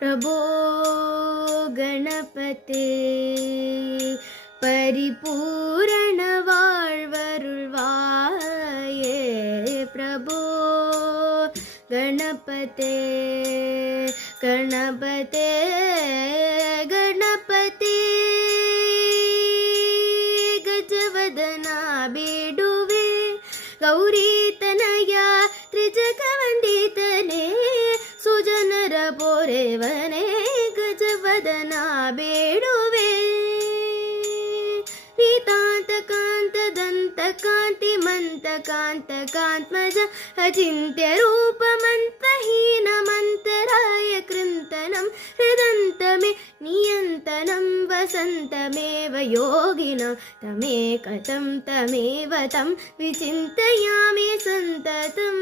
प्रभो गणपते परिपूर्ण வாழ்வருள்வாயே प्रभो गणपते गणपते गणपते गजवदना ಬೇಡುವೆ ಗೌರೀತನಯ ತ್ರಿಜಗವಂದಿತನೇ ಸುಜನರ ಪೊರೆವನೇ ಗಜವದನ ಬೇಡುವೆ ನಿತಾಂತ ಕಾಂತ ದಂತ ಕಾಂತಿ ಮಂತ ಕಾಂತ ಕಾಂತ್ಮಜ ಅಚಿಂತ್ಯ ರೂಪ ಮಂತ್ರಹೀನ ಮಂತರಾಯ ಕೃಂತನಂ ಹೃದಂತಮೇ ನಿಯಂತನಂ ವಸಂತಮೇವ ಯೋಗಿನಂ ತಮೇಕತಂ ತಮೇವ तं ವಿಚಿಂತಯಾಮಿ ಸಂತತಂ